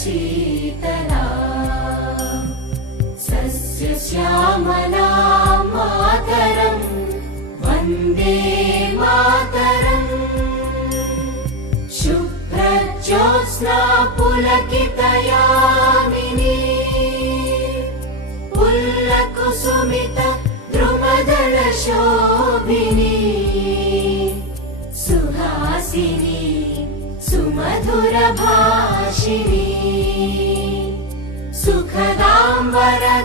Sheetla सस्यश्यामला Mataram Vande Mataram शुभ्रज्योत्स्ना पुलकितयामिनी पुल्लकुसुमित द्रुमदलशोभिनी Suhasini सुमधुरभाषिणी सुखदां वरदां